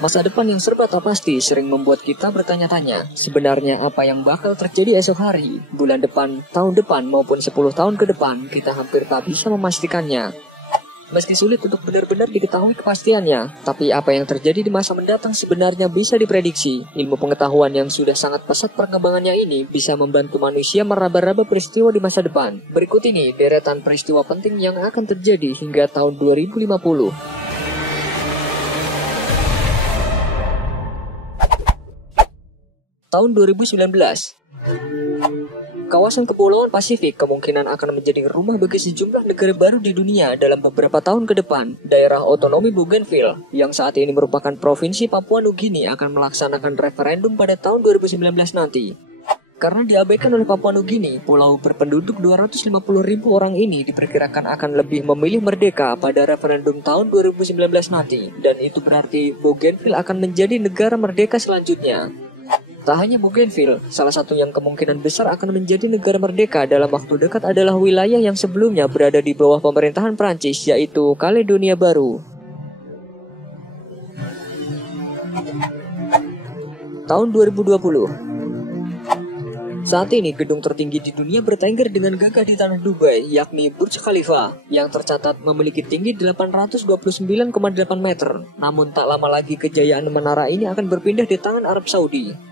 Masa depan yang serba tak pasti sering membuat kita bertanya-tanya, sebenarnya apa yang bakal terjadi esok hari, bulan depan, tahun depan, maupun 10 tahun ke depan, kita hampir tak bisa memastikannya. Meski sulit untuk benar-benar diketahui kepastiannya, tapi apa yang terjadi di masa mendatang sebenarnya bisa diprediksi. Ilmu pengetahuan yang sudah sangat pesat perkembangannya ini bisa membantu manusia meraba-raba peristiwa di masa depan. Berikut ini deretan peristiwa penting yang akan terjadi hingga tahun 2050. Tahun 2019, kawasan Kepulauan Pasifik kemungkinan akan menjadi rumah bagi sejumlah negara baru di dunia dalam beberapa tahun ke depan. Daerah otonomi Bougainville, yang saat ini merupakan provinsi Papua Nugini, akan melaksanakan referendum pada tahun 2019 nanti. Karena diabaikan oleh Papua Nugini, pulau berpenduduk 250.000 orang ini diperkirakan akan lebih memilih merdeka pada referendum tahun 2019 nanti. Dan itu berarti Bougainville akan menjadi negara merdeka selanjutnya. Tak hanya Bougainville, salah satu yang kemungkinan besar akan menjadi negara merdeka dalam waktu dekat adalah wilayah yang sebelumnya berada di bawah pemerintahan Prancis, yaitu Kaledonia Baru. Tahun 2020. Saat ini gedung tertinggi di dunia bertengger dengan gagah di tanah Dubai, yakni Burj Khalifa, yang tercatat memiliki tinggi 829,8 meter. Namun tak lama lagi kejayaan menara ini akan berpindah di tangan Arab Saudi.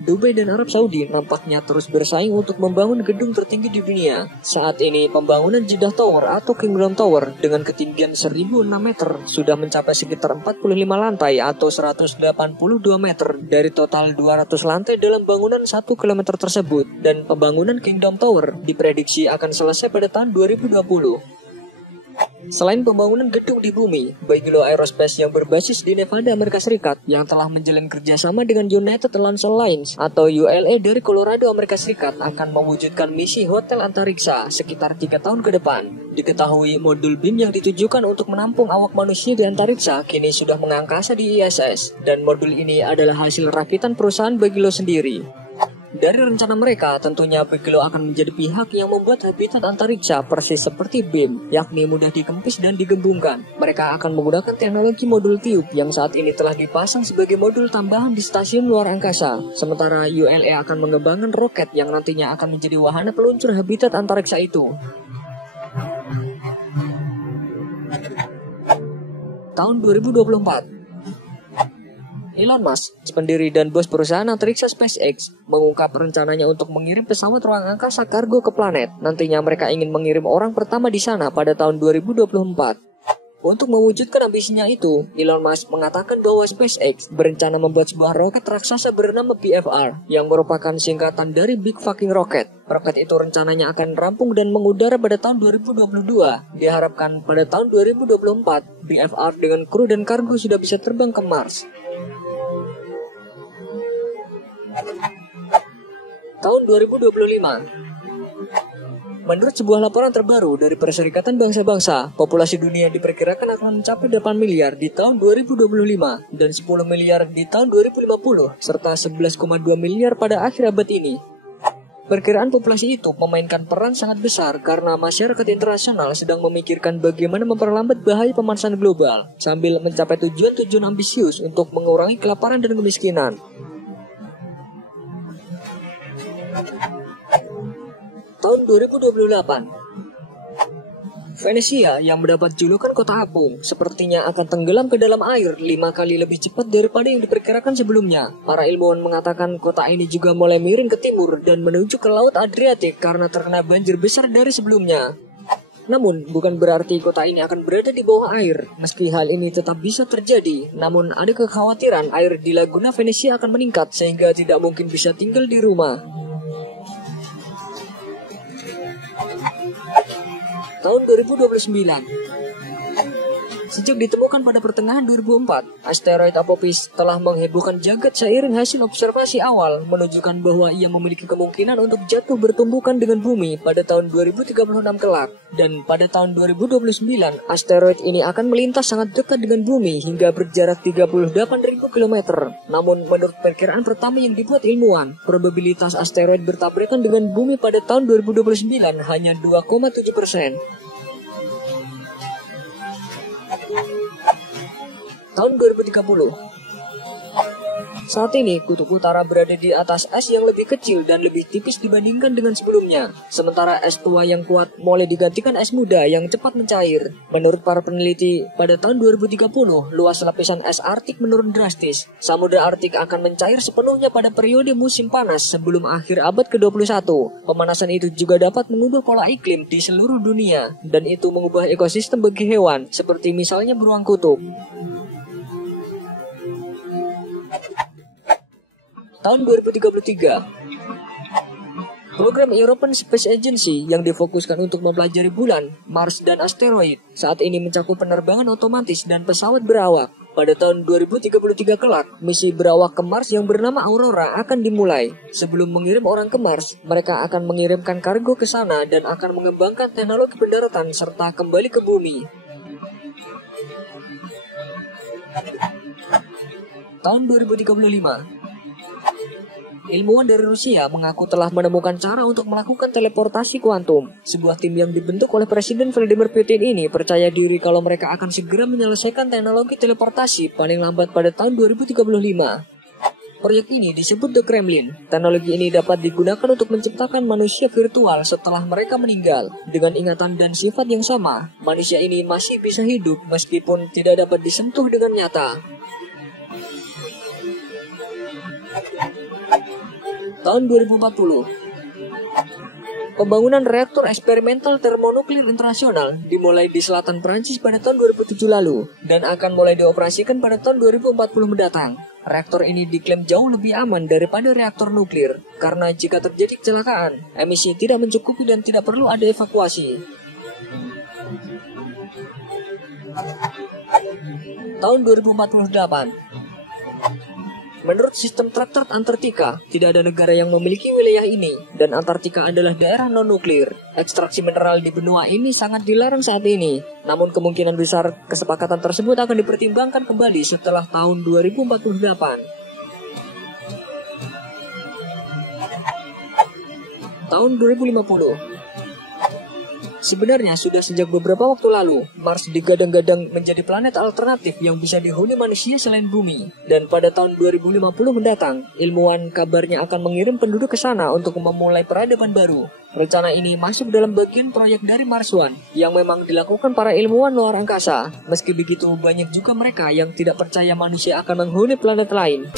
Dubai dan Arab Saudi nampaknya terus bersaing untuk membangun gedung tertinggi di dunia. Saat ini pembangunan Jeddah Tower atau Kingdom Tower dengan ketinggian 1006 meter sudah mencapai sekitar 45 lantai atau 182 meter dari total 200 lantai dalam bangunan 1 km tersebut. Dan pembangunan Kingdom Tower diprediksi akan selesai pada tahun 2020. Selain pembangunan gedung di bumi, Bigelow Aerospace yang berbasis di Nevada, Amerika Serikat, yang telah menjalin kerjasama dengan United Launch Alliance atau ULA dari Colorado, Amerika Serikat, akan mewujudkan misi hotel antariksa sekitar 3 tahun ke depan. Diketahui modul BEAM yang ditujukan untuk menampung awak manusia di antariksa kini sudah mengangkasa di ISS, dan modul ini adalah hasil rakitan perusahaan Bigelow sendiri. Dari rencana mereka, tentunya Bigelow akan menjadi pihak yang membuat habitat antariksa persis seperti BEAM, yakni mudah dikempis dan digembungkan. Mereka akan menggunakan teknologi modul tiup yang saat ini telah dipasang sebagai modul tambahan di stasiun luar angkasa. Sementara ULA akan mengembangkan roket yang nantinya akan menjadi wahana peluncur habitat antariksa itu. Tahun 2024. Elon Musk, pendiri dan bos perusahaan antariksa SpaceX, mengungkap rencananya untuk mengirim pesawat ruang angkasa kargo ke planet. Nantinya mereka ingin mengirim orang pertama di sana pada tahun 2024. Untuk mewujudkan ambisinya itu, Elon Musk mengatakan bahwa SpaceX berencana membuat sebuah roket raksasa bernama BFR, yang merupakan singkatan dari Big Fucking Rocket. Roket itu rencananya akan rampung dan mengudara pada tahun 2022. Diharapkan pada tahun 2024, BFR dengan kru dan kargo sudah bisa terbang ke Mars. Tahun 2025. Menurut sebuah laporan terbaru dari Perserikatan Bangsa-Bangsa, populasi dunia diperkirakan akan mencapai 8 miliar di tahun 2025 dan 10 miliar di tahun 2050 serta 11,2 miliar pada akhir abad ini. Perkiraan populasi itu memainkan peran sangat besar karena masyarakat internasional sedang memikirkan bagaimana memperlambat bahaya pemanasan global sambil mencapai tujuan-tujuan ambisius untuk mengurangi kelaparan dan kemiskinan. Tahun 2028. Venesia yang mendapat julukan kota apung sepertinya akan tenggelam ke dalam air 5 kali lebih cepat daripada yang diperkirakan sebelumnya. Para ilmuwan mengatakan kota ini juga mulai miring ke timur dan menuju ke Laut Adriatik karena terkena banjir besar dari sebelumnya. Namun, bukan berarti kota ini akan berada di bawah air. Meski hal ini tetap bisa terjadi, namun ada kekhawatiran air di Laguna Venesia akan meningkat sehingga tidak mungkin bisa tinggal di rumah. Tahun 2029. Sejak ditemukan pada pertengahan 2004, asteroid Apophis telah menghebohkan jagat seiring hasil observasi awal menunjukkan bahwa ia memiliki kemungkinan untuk jatuh bertumbukan dengan bumi pada tahun 2036 kelak. Dan pada tahun 2029, asteroid ini akan melintas sangat dekat dengan bumi hingga berjarak 38.000 km. Namun menurut perkiraan pertama yang dibuat ilmuwan, probabilitas asteroid bertabrakan dengan bumi pada tahun 2029 hanya 2,7%. Tahun 2030. Saat ini, kutub utara berada di atas es yang lebih kecil dan lebih tipis dibandingkan dengan sebelumnya. Sementara es tua yang kuat mulai digantikan es muda yang cepat mencair. Menurut para peneliti, pada tahun 2030, luas lapisan es Arktik menurun drastis. Samudra Arktik akan mencair sepenuhnya pada periode musim panas sebelum akhir abad ke-21. Pemanasan itu juga dapat mengubah pola iklim di seluruh dunia, dan itu mengubah ekosistem bagi hewan, seperti misalnya beruang kutub. Tahun 2033, program European Space Agency yang difokuskan untuk mempelajari bulan, Mars, dan asteroid saat ini mencakup penerbangan otomatis dan pesawat berawak. Pada tahun 2033 kelak, misi berawak ke Mars yang bernama Aurora akan dimulai. Sebelum mengirim orang ke Mars, mereka akan mengirimkan kargo ke sana dan akan mengembangkan teknologi pendaratan serta kembali ke bumi. Tahun 2035, ilmuwan dari Rusia mengaku telah menemukan cara untuk melakukan teleportasi kuantum. Sebuah tim yang dibentuk oleh Presiden Vladimir Putin ini percaya diri kalau mereka akan segera menyelesaikan teknologi teleportasi paling lambat pada tahun 2035. Proyek ini disebut The Kremlin. Teknologi ini dapat digunakan untuk menciptakan manusia virtual setelah mereka meninggal. Dengan ingatan dan sifat yang sama, manusia ini masih bisa hidup meskipun tidak dapat disentuh dengan nyata. Tahun 2040, pembangunan reaktor eksperimental termonuklir internasional dimulai di selatan Prancis pada tahun 2007 lalu dan akan mulai dioperasikan pada tahun 2040 mendatang. Reaktor ini diklaim jauh lebih aman daripada reaktor nuklir karena jika terjadi kecelakaan, emisi tidak mencukupi dan tidak perlu ada evakuasi. Tahun 2048, menurut sistem traktat Antartika, tidak ada negara yang memiliki wilayah ini, dan Antartika adalah daerah non-nuklir. Ekstraksi mineral di benua ini sangat dilarang saat ini, namun kemungkinan besar kesepakatan tersebut akan dipertimbangkan kembali setelah tahun 2048. Tahun 2050, sebenarnya sudah sejak beberapa waktu lalu, Mars digadang-gadang menjadi planet alternatif yang bisa dihuni manusia selain bumi. Dan pada tahun 2050 mendatang, ilmuwan kabarnya akan mengirim penduduk ke sana untuk memulai peradaban baru. Rencana ini masuk dalam bagian proyek dari Mars One yang memang dilakukan para ilmuwan luar angkasa. Meski begitu, banyak juga mereka yang tidak percaya manusia akan menghuni planet lain.